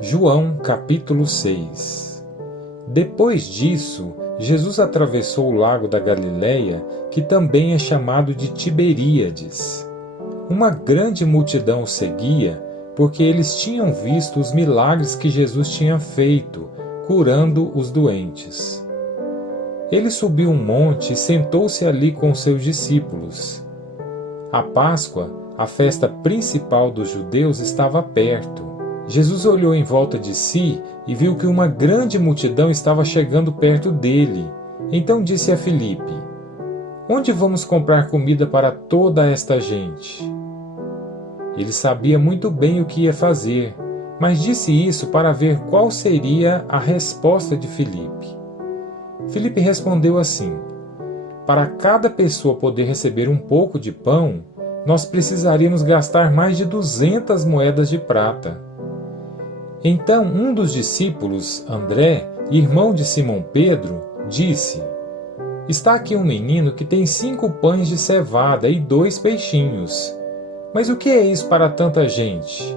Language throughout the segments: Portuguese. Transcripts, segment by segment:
João capítulo 6. Depois disso, Jesus atravessou o lago da Galileia, que também é chamado de Tiberíades. Uma grande multidão o seguia, porque eles tinham visto os milagres que Jesus tinha feito, curando os doentes. Ele subiu um monte e sentou-se ali com seus discípulos. A Páscoa, a festa principal dos judeus, estava perto. Jesus olhou em volta de si e viu que uma grande multidão estava chegando perto dele. Então disse a Filipe: "Onde vamos comprar comida para toda esta gente?" Ele sabia muito bem o que ia fazer, mas disse isso para ver qual seria a resposta de Filipe. Filipe respondeu assim: "Para cada pessoa poder receber um pouco de pão, nós precisaríamos gastar mais de 200 moedas de prata." Então um dos discípulos, André, irmão de Simão Pedro, disse: "Está aqui um menino que tem 5 pães de cevada e 2 peixinhos. Mas o que é isso para tanta gente?"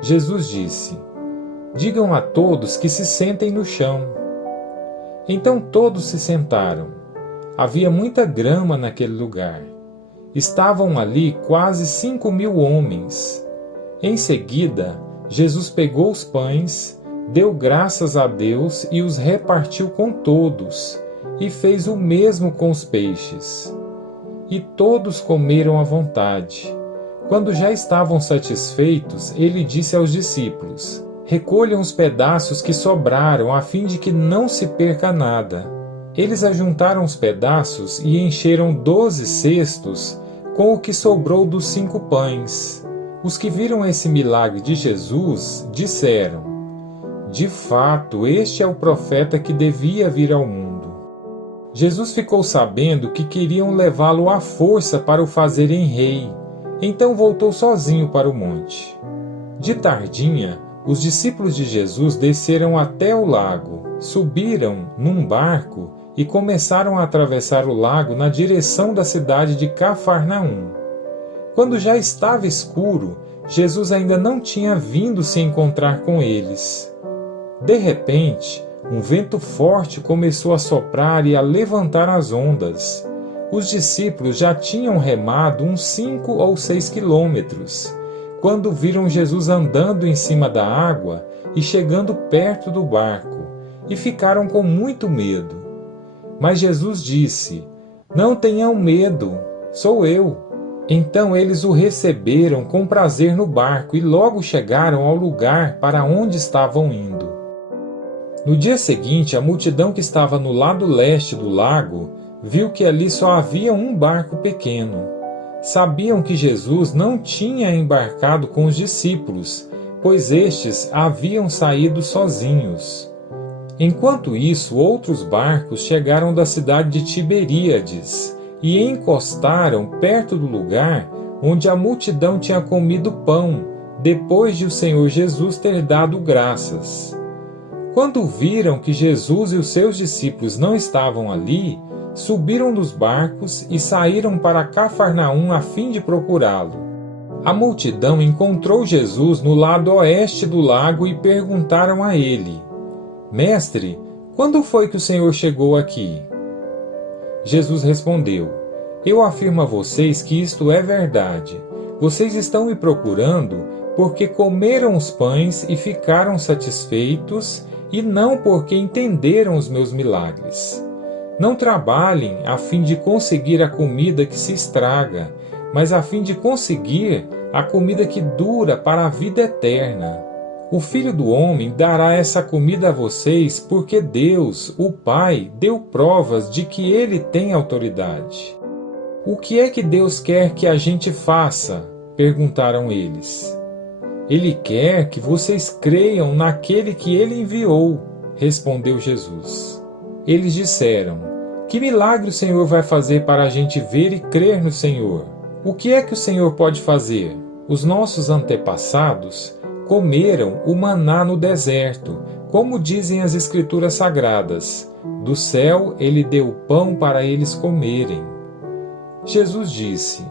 Jesus disse: "Digam a todos que se sentem no chão." Então todos se sentaram. Havia muita grama naquele lugar. Estavam ali quase 5.000 homens. Em seguida, Jesus pegou os pães, deu graças a Deus e os repartiu com todos, e fez o mesmo com os peixes. E todos comeram à vontade. Quando já estavam satisfeitos, ele disse aos discípulos: "Recolham os pedaços que sobraram, a fim de que não se perca nada." Eles ajuntaram os pedaços e encheram 12 cestos com o que sobrou dos 5 pães. Os que viram esse milagre de Jesus disseram: "De fato, este é o profeta que devia vir ao mundo." Jesus ficou sabendo que queriam levá-lo à força para o fazerem rei, então voltou sozinho para o monte. De tardinha, os discípulos de Jesus desceram até o lago, subiram num barco e começaram a atravessar o lago na direção da cidade de Cafarnaum. Quando já estava escuro, Jesus ainda não tinha vindo se encontrar com eles. De repente, um vento forte começou a soprar e a levantar as ondas. Os discípulos já tinham remado uns 5 ou 6 quilômetros, quando viram Jesus andando em cima da água e chegando perto do barco, e ficaram com muito medo. Mas Jesus disse: "Não tenham medo, sou eu." Então eles o receberam com prazer no barco e logo chegaram ao lugar para onde estavam indo. No dia seguinte, a multidão que estava no lado leste do lago viu que ali só havia um barco pequeno. Sabiam que Jesus não tinha embarcado com os discípulos, pois estes haviam saído sozinhos. Enquanto isso, outros barcos chegaram da cidade de Tiberíades e encostaram perto do lugar onde a multidão tinha comido pão, depois de o Senhor Jesus ter dado graças. Quando viram que Jesus e os seus discípulos não estavam ali, subiram dos barcos e saíram para Cafarnaum a fim de procurá-lo. A multidão encontrou Jesus no lado oeste do lago e perguntaram a ele: "Mestre, quando foi que o Senhor chegou aqui?" Jesus respondeu: "Eu afirmo a vocês que isto é verdade. Vocês estão me procurando porque comeram os pães e ficaram satisfeitos, e não porque entenderam os meus milagres. Não trabalhem a fim de conseguir a comida que se estraga, mas a fim de conseguir a comida que dura para a vida eterna. O Filho do Homem dará essa comida a vocês porque Deus, o Pai, deu provas de que Ele tem autoridade." "O que é que Deus quer que a gente faça?" perguntaram eles. "Ele quer que vocês creiam naquele que Ele enviou", respondeu Jesus. Eles disseram: "Que milagre o Senhor vai fazer para a gente ver e crer no Senhor? O que é que o Senhor pode fazer? Os nossos antepassados comeram o maná no deserto, como dizem as Escrituras Sagradas. Do céu Ele deu pão para eles comerem." Jesus disse: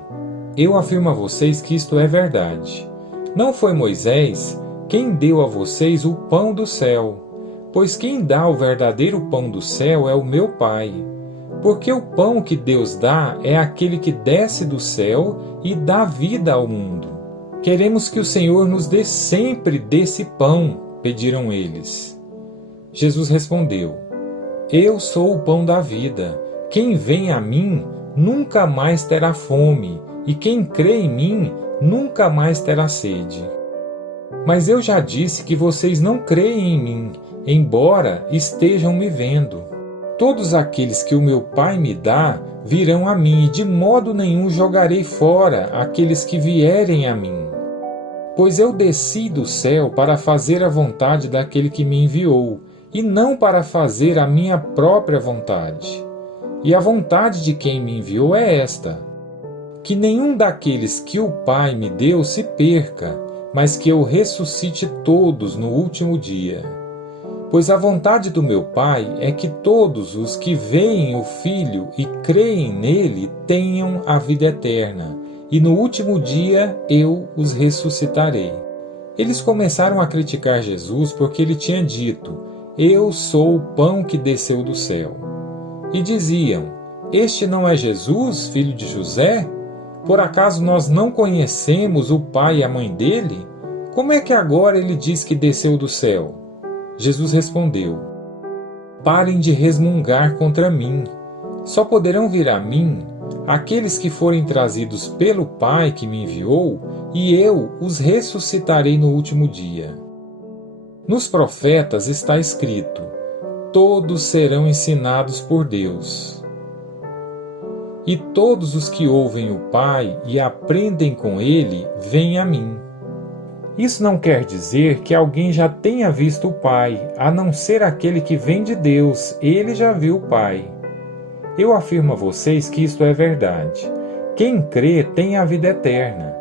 "Eu afirmo a vocês que isto é verdade. Não foi Moisés quem deu a vocês o pão do céu, pois quem dá o verdadeiro pão do céu é o meu Pai. Porque o pão que Deus dá é aquele que desce do céu e dá vida ao mundo. Queremos que o Senhor nos dê sempre desse pão, pediram eles. Jesus respondeu: Eu sou o pão da vida. Quem vem a mim nunca mais terá fome, e quem crê em mim nunca mais terá sede. Mas eu já disse que vocês não creem em mim, embora estejam me vendo. Todos aqueles que o meu Pai me dá virão a mim, e de modo nenhum jogarei fora aqueles que vierem a mim. Pois eu desci do céu para fazer a vontade daquele que me enviou, e não para fazer a minha própria vontade. E a vontade de quem me enviou é esta: que nenhum daqueles que o Pai me deu se perca, mas que eu ressuscite todos no último dia. Pois a vontade do meu Pai é que todos os que veem o Filho e creem nele tenham a vida eterna, e no último dia eu os ressuscitarei. Eles começaram a criticar Jesus porque ele tinha dito: Eu sou o pão que desceu do céu. E diziam: Este não é Jesus, filho de José? Por acaso nós não conhecemos o pai e a mãe dele? Como é que agora ele diz que desceu do céu? Jesus respondeu: Parem de resmungar contra mim. Só poderão vir a mim aqueles que forem trazidos pelo Pai que me enviou, e eu os ressuscitarei no último dia. Nos profetas está escrito: Todos serão ensinados por Deus. E todos os que ouvem o Pai e aprendem com ele, vêm a mim. Isso não quer dizer que alguém já tenha visto o Pai, a não ser aquele que vem de Deus, ele já viu o Pai. Eu afirmo a vocês que isto é verdade. Quem crê tem a vida eterna.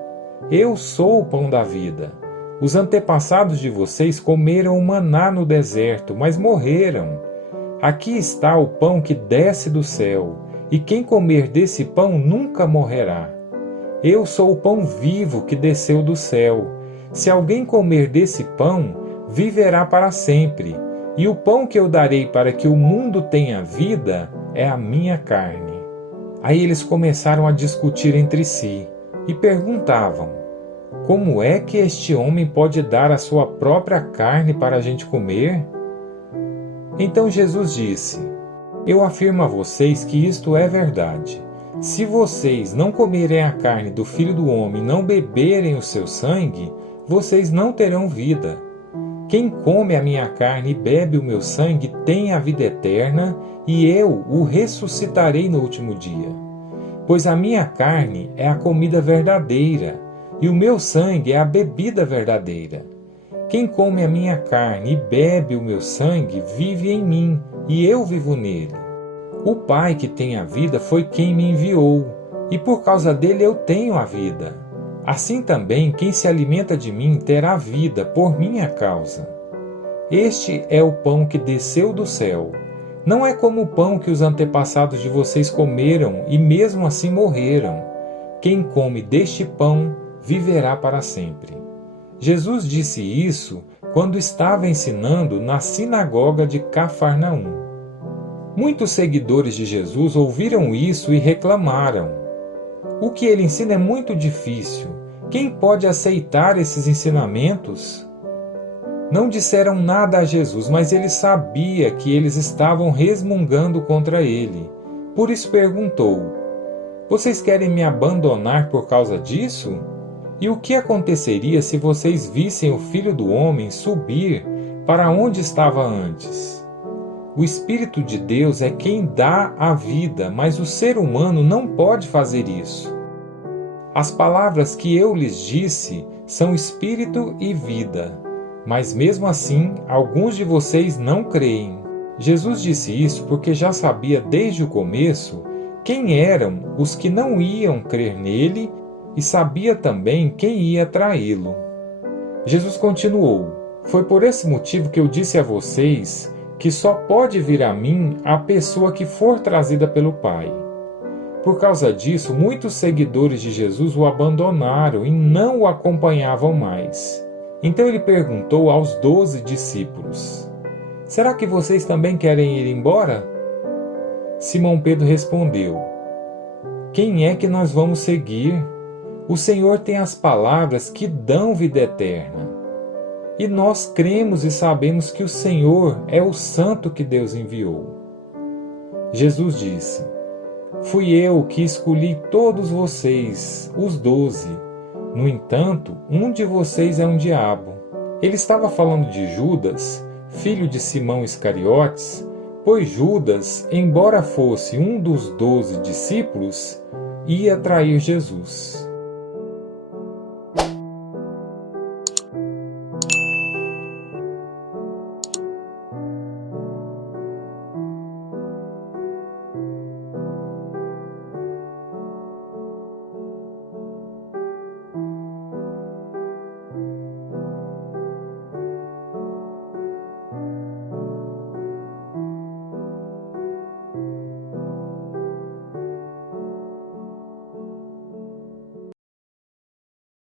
Eu sou o pão da vida. Os antepassados de vocês comeram o maná no deserto, mas morreram. Aqui está o pão que desce do céu, e quem comer desse pão nunca morrerá. Eu sou o pão vivo que desceu do céu. Se alguém comer desse pão, viverá para sempre. E o pão que eu darei para que o mundo tenha vida é a minha carne. Aí eles começaram a discutir entre si e perguntavam: Como é que este homem pode dar a sua própria carne para a gente comer? Então Jesus disse: Eu afirmo a vocês que isto é verdade. Se vocês não comerem a carne do Filho do Homem e não beberem o seu sangue, vocês não terão vida. Quem come a minha carne e bebe o meu sangue tem a vida eterna, e eu o ressuscitarei no último dia. Pois a minha carne é a comida verdadeira, e o meu sangue é a bebida verdadeira. Quem come a minha carne e bebe o meu sangue vive em mim, e eu vivo nele. O Pai que tem a vida foi quem me enviou, e por causa dele eu tenho a vida. Assim também quem se alimenta de mim terá vida por minha causa. Este é o pão que desceu do céu. Não é como o pão que os antepassados de vocês comeram e mesmo assim morreram. Quem come deste pão viverá para sempre. Jesus disse isso quando estava ensinando na sinagoga de Cafarnaum. Muitos seguidores de Jesus ouviram isso e reclamaram: O que ele ensina é muito difícil. Quem pode aceitar esses ensinamentos? Não disseram nada a Jesus, mas ele sabia que eles estavam resmungando contra ele. Por isso perguntou: Vocês querem me abandonar por causa disso? E o que aconteceria se vocês vissem o Filho do Homem subir para onde estava antes? O Espírito de Deus é quem dá a vida, mas o ser humano não pode fazer isso. As palavras que eu lhes disse são espírito e vida, mas mesmo assim alguns de vocês não creem. Jesus disse isso porque já sabia desde o começo quem eram os que não iam crer nele e sabia também quem ia traí-lo. Jesus continuou: Foi por esse motivo que eu disse a vocês que só pode vir a mim a pessoa que for trazida pelo Pai. Por causa disso, muitos seguidores de Jesus o abandonaram e não o acompanhavam mais. Então ele perguntou aos 12 discípulos: Será que vocês também querem ir embora? Simão Pedro respondeu: Quem é que nós vamos seguir? O Senhor tem as palavras que dão vida eterna. E nós cremos e sabemos que o Senhor é o Santo que Deus enviou. Jesus disse: Fui eu que escolhi todos vocês, os 12. No entanto, um de vocês é um diabo. Ele estava falando de Judas, filho de Simão Iscariotes, pois Judas, embora fosse um dos 12 discípulos, ia trair Jesus.